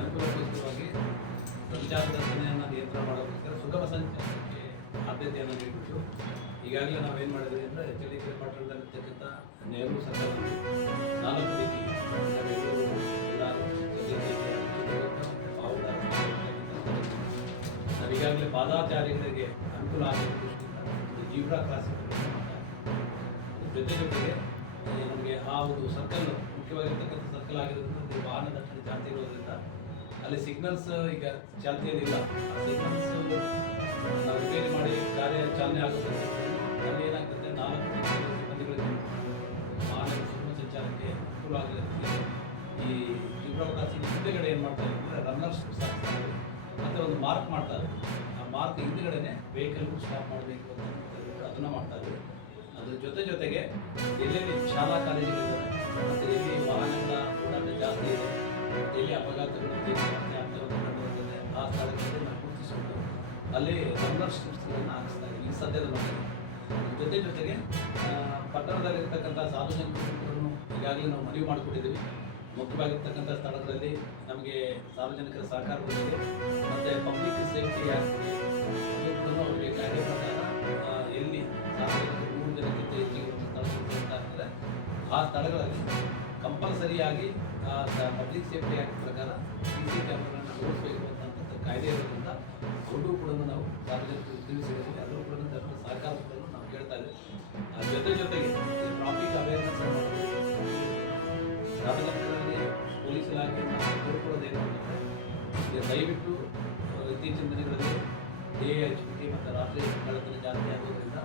ಅನುಕೂಲಕ್ಕೋಸ್ಕರವಾಗಿ ಸಂಚಾರ ದರ್ಶನೆಯನ್ನು ನಿಯಂತ್ರಣ ಮಾಡೋದಕ್ಕೋಸ್ಕರ ಸುಗಮ ಸಂಚಾರಕ್ಕೆ ಆದ್ಯತೆಯನ್ನು ನೀಡಿಬಿಟ್ಟು ಈಗಾಗಲೇ ನಾವೇನು ಮಾಡಿದ್ವಿ ಅಂದರೆ ಚಳ್ಳಕೆರೆ ಪಟ್ಟಣದಲ್ಲಿರ್ತಕ್ಕಂಥ ನೆಹರು ಸರ್ಕಲ್ 4 ರೀತಿ ಬೆಂಗಳೂರು, ಬಳ್ಳಾರಿ, ನಾವು ಈಗಾಗಲೇ ಪಾದಾಚಾರಿಗಳಿಗೆ ಅನುಕೂಲ ಆಗುವ ದೃಷ್ಟಿಯಿಂದ ಜೀಬ್ರಾ ಕ್ರಾಸಿಂಗ್ ಜೊತೆಗೆ ನಮಗೆ ಆ ಒಂದು ಸರ್ಕಲ್ ಮುಖ್ಯವಾಗಿರ್ತಕ್ಕಂಥ ಸರ್ಕಲ್ ಆಗಿರೋದ್ರಿಂದ ವಾಹನ ದಟ್ಟಣೆ ಜಾಸ್ತಿ ಇರೋದ್ರಿಂದ ಅಲ್ಲಿ ಸಿಗ್ನಲ್ಸ್ ಈಗ ಚಾಲ್ತಿಯಲ್ಲಿಲ್ಲ. ಆ ಸಿಗ್ನಲ್ಸ್ ನಾವು ರಿಪೇರಿ ಮಾಡಿ ಕಾರ್ಯ ಚಾಲನೆ ಆಗುತ್ತೆ. ಅಲ್ಲಿ ಏನಾಗ್ತದೆ 4 ಸಿಬ್ಬಂದಿಗಳಿಗೆ ವಾಹನ ಸುಗಮ ಸಂಚಾರಕ್ಕೆ ಅನುಕೂಲ ಆಗಿರುತ್ತೆ. ಈ ಜೀಬ್ರಾ ಕ್ರಾಸಿಂಗ್ ಹಿಂದೆಗಡೆ ಏನು ಮಾಡ್ತಾರೆ ಅಂದರೆ ರನ್ನರ್ಸ್ ಸಾಕ್ತಾರೆ ಮತ್ತು ಒಂದು ಮಾರ್ಕ್ ಮಾಡ್ತಾರೆ. ಆ ಮಾರ್ಕ್ ಹಿಂದೆಗಡೆನೆ ವೆಹಿಕಲ್ ಸ್ಟಾಪ್ ಮಾಡಬೇಕು ಅಂತ ಅದನ್ನು ಮಾಡ್ತಾರೆ. ಅದ್ರ ಜೊತೆಗೆ ಎಲ್ಲೆಲ್ಲಿ ಶಾಲಾ ಕಾಲೇಜುಗಳಿದೆ ಮತ್ತು ಎಲ್ಲಿ ವಾಹನಗಳ ಓಡಾಟ ಜಾಸ್ತಿ ಇದೆ, ಎಲ್ಲಿ ಅಪಘಾತಗಳು ಆಗ್ತದೆ ಆ ಸ್ಥಳಗಳನ್ನು ಗುರುತಿಸಿಕೊಂಡು ಅಲ್ಲಿ ರನ್ನರ್ ಸ್ಟ್ರಿಪ್ಸ್ಗಳನ್ನು ಹಾಕಿಸ್ತಾರೆ ಈ ಸದ್ಯದ ಮಟ್ಟಿಗೆ. ಜೊತೆಗೆ ಪಟ್ಟಣದಲ್ಲಿರ್ತಕ್ಕಂಥ ಸಾರ್ವಜನಿಕರನ್ನು ಈಗಾಗಲೇ ನಾವು ಮನವಿ ಮಾಡಿಕೊಟ್ಟಿದ್ದೀವಿ. ಮುಖ್ಯವಾಗಿರ್ತಕ್ಕಂಥ ಸ್ಥಳಗಳಲ್ಲಿ ನಮಗೆ ಸಾರ್ವಜನಿಕರ ಸಹಕಾರ ಬಂದಿದೆ ಮತ್ತು ಪಬ್ಲಿಕ್ ಸೇಫ್ಟಿ ಆ್ಯಕ್ಟ್ ಕೂಡ ಅವರಿಗೆ ಕಾಯ್ದೆ ಪ್ರಕಾರ ಎಲ್ಲಿ ಸಾರ್ವಜನಿಕರು 3 ಜನಕ್ಕಿಂತ ಹೆಚ್ಚಿಗೆ ಸ್ಥಳ ಆ ಸ್ಥಳಗಳಲ್ಲಿ ಕಂಪಲ್ಸರಿಯಾಗಿ ಪಬ್ಲಿಕ್ ಸೇಫ್ಟಿ ಆ್ಯಕ್ಟ್ ಪ್ರಕಾರ CC ಕ್ಯಾಮ್ರಾಗಳನ್ನು ಅಳವಡಿಸಬೇಕು ಅಂತಕ್ಕಂಥ ಕಾಯ್ದೆ ಇರೋದ್ರಿಂದ ಅವ್ರಿಗೂ ಕೂಡ ನಾವು ಸಾರ್ವಜನಿಕರಿಗೆ ತಿಳಿಸಿದ್ದೀವಿ. ಅದನ್ನು ಕೂಡ ಸಹಕಾರ ಕೂಡ ನಾವು ಕೇಳ್ತಾ ಇದ್ದೀವಿ. ಜೊತೆಗೆ ಈ ಟ್ರಾಫಿಕ್ ಅವೇರ್ನೆಸ್ ಸಾರ್ವಜನಿಕರಲ್ಲಿ ಪೊಲೀಸ್ ಇಲಾಖೆಯನ್ನು ಕೋರ್ಕೊಳ್ಳೋದೇನು ಅಂತಂದರೆ ದಯವಿಟ್ಟು ಇತ್ತೀಚಿನ ದಿನಗಳಲ್ಲಿ DIHP ಮತ್ತು ರಾಷ್ಟ್ರೀಯ ಕಳ್ಳತನ ಜಾಸ್ತಿ ಆಗೋದ್ರಿಂದ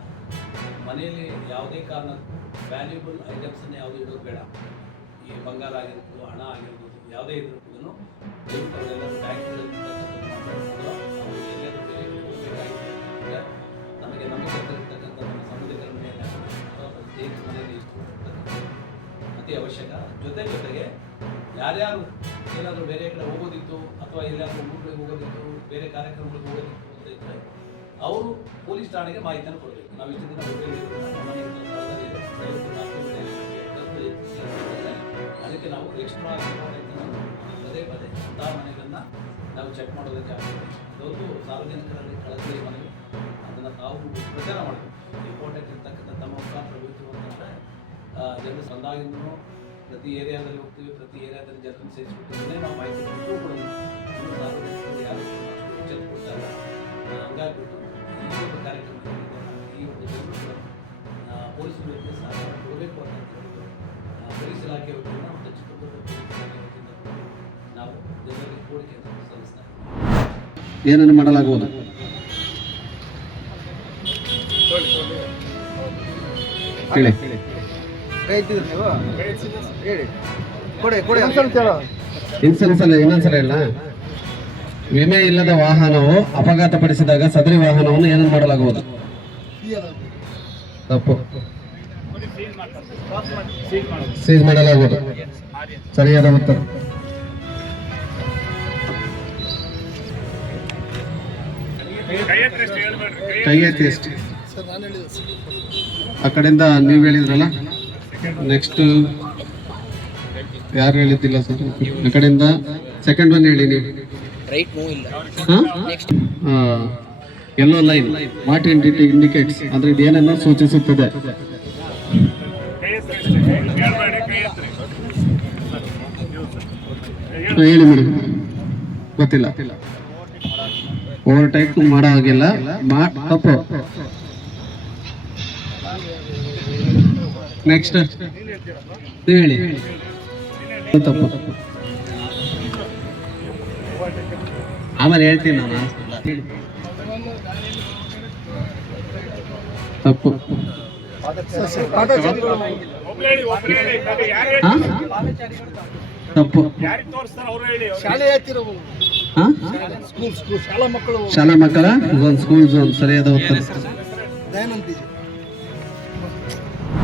ಮನೆಯಲ್ಲಿ ಯಾವುದೇ ಕಾರಣಕ್ಕೂ ವ್ಯಾಲ್ಯೂಬಲ್ ಐಟಮ್ಸನ್ನು ಯಾವುದು ಇಡೋದು ಬೇಡ. ಈ ಬಂಗಾರ ಆಗಿರ್ಬೋದು, ಹಣ ಆಗಿರ್ಬೋದು, ಯಾವುದೇ ಇದ್ರೂ ಕೂಡ ದಯವಿಟ್ಟು ಅವರೆಲ್ಲರೂ ಬ್ಯಾಂಕ್ಗಳಲ್ಲಿ ಅಥವಾ ಅವರು ಎಲ್ಲಾದರೂ ಬೇರೆ ಹೋಗಬೇಕಾಗಿರ್ತಕ್ಕಂಥ ನಮಗೆ ನಂಬಿಕೆ ಇರ್ತಕ್ಕಂಥ ನಮ್ಮ ಸಂಬಂಧಿಕರ ಮನೆಯಲ್ಲಿ ಅಥವಾ ಸ್ನೇಹಿತರ ಮನೆಯಲ್ಲಿ ಅತಿ ಅವಶ್ಯಕ. ಜೊತೆಗೆ ಯಾರ್ಯಾರು ಏನಾದರೂ ಬೇರೆ ಕಡೆ ಹೋಗೋದಿತ್ತು ಅಥವಾ ಎಲ್ಲಾದರೂ ಊರುಗಳಿಗೆ ಹೋಗೋದಿತ್ತು, ಬೇರೆ ಕಾರ್ಯಕ್ರಮಗಳಿಗೆ ಹೋಗೋದಿತ್ತು ಅಂತ ಇದ್ದರೆ ಅವರು ಪೊಲೀಸ್ ಠಾಣೆಗೆ ಮಾಹಿತಿಯನ್ನು ಕೊಡಬೇಕು. ನಾವು ಇಷ್ಟು ದಿನ ಅದಕ್ಕೆ ನಾವು ಎಕ್ಸ್ಟ್ರಾ ಪದೇ ಅಂತಹ ಮನೆಗಳನ್ನು ನಾವು ಚೆಕ್ ಮಾಡೋದಕ್ಕೆ ಆಗ್ತದೆ. ಅದೊಂದು ಸಾರ್ವಜನಿಕರಲ್ಲಿ ಕಳಕಳಿ ಮನವಿ, ಅದನ್ನು ತಾವು ಪ್ರಚಾರ ಮಾಡಬೇಕು. ಇಂಪಾರ್ಟೆಂಟ್ ಇರ್ತಕ್ಕಂಥ ತಮ್ಮ ಮುಖಾಂತರ ಹೋಗ್ತೀವಿ ಅಂತಂದರೆ ಜನರು ಸಂದಾಗಿಂದೂ ಪ್ರತಿ ಏರಿಯಾದಲ್ಲಿ ಹೋಗ್ತೀವಿ, ಪ್ರತಿ ಏರಿಯಾದಲ್ಲಿ ಜನರನ್ನು ಸೇರಿಸ್ಬಿಟ್ಟು ನಾವು ಮಾಹಿತಿ ಕೊಟ್ಟರೂ ಕೂಡ ಸಾರ್ವಜನಿಕರು ಯಾರು ಎಚ್ಚೆತ್ತು ಕೊಡ್ತಾರೆ. ಹಂಗಾಗ್ಬಿಟ್ಟು ಈ ಒಂದು ಕಾರ್ಯಕ್ರಮದಲ್ಲಿ ಈ ಒಂದು ಜನರು ಕೂಡ ಪೊಲೀಸರಿಗೆ ಸಹಕಾರ ಕೊಡಬೇಕು ಅಂತ ಹೇಳ್ಬಿಟ್ಟು ಪೊಲೀಸ್ ಇಲಾಖೆ ವತಿಯಿಂದ ಮತ್ತು ಚಿತ್ರದುರ್ಗ ಪೊಲೀಸ್ ಇಲಾಖೆ ವತಿಯಿಂದ ನಾವು ಜನರಿಗೆ ಕೋರಿಕೆಯನ್ನು ಸಲ್ಲಿಸ್ತಾರೆ. ಏನನ್ನು ಮಾಡಲಾಗುವುದು? ಇನ್ಸೂರೆನ್ಸ್ ಅಲ್ಲ, ಇನ್ನೊಂದ್ಸಲ ಇಲ್ಲ. ವಿಮೆ ಇಲ್ಲದ ವಾಹನವು ಅಪಘಾತಪಡಿಸಿದಾಗ ಸದರಿ ವಾಹನವನ್ನು ಏನನ್ನು ಮಾಡಲಾಗುವುದು? ತಪ್ಪು, ಸೀಸ್ ಮಾಡಲಾಗುವುದು. ಸರಿಯಾದ ಉತ್ತರ. ಕೈ ಎತ್ತಿ ಅಷ್ಟೇ. ಆ ಕಡೆಯಿಂದ ನೀವು ಹೇಳಿದ್ರಲ್ಲ, ನೆಕ್ಸ್ಟ್ ಯಾರು ಹೇಳಿದ್ದಿಲ್ಲ ಸರ್? ಆ ಕಡೆಯಿಂದ ಸೆಕೆಂಡ್ ಒನ್ ಹೇಳಿ ನೀವು. ಯೆಲ್ಲೋ ಲೈನ್ ವಾಟ್ ಇಂಡಿಕೇಟ್ಸ್ ಅಂದ್ರೆ ಇದು ಏನನ್ನು ಸೂಚಿಸುತ್ತದೆ? ಹೇಳಿ ಮೇಡಮ್, ಗೊತ್ತಿಲ್ಲ. ಓವರ್ಟೇಕ್ ಮಾಡೋ ಹಾಗಿಲ್ಲ, ತಪ್ಪು. ನೆಕ್ಸ್ಟ್ ನೀವು ಹೇಳಿ. ತಪ್ಪು, ಆಮೇಲೆ ಹೇಳ್ತೀನಿ ನಾನು. ತಪ್ಪು. ತಪ್ಪು. ಶಾಲಾ ಮಕ್ಕಳ ಝೋನ್, ಸ್ಕೂಲ್ ಝೋನ್. ಸರಿಯಾದ ಉತ್ತರ.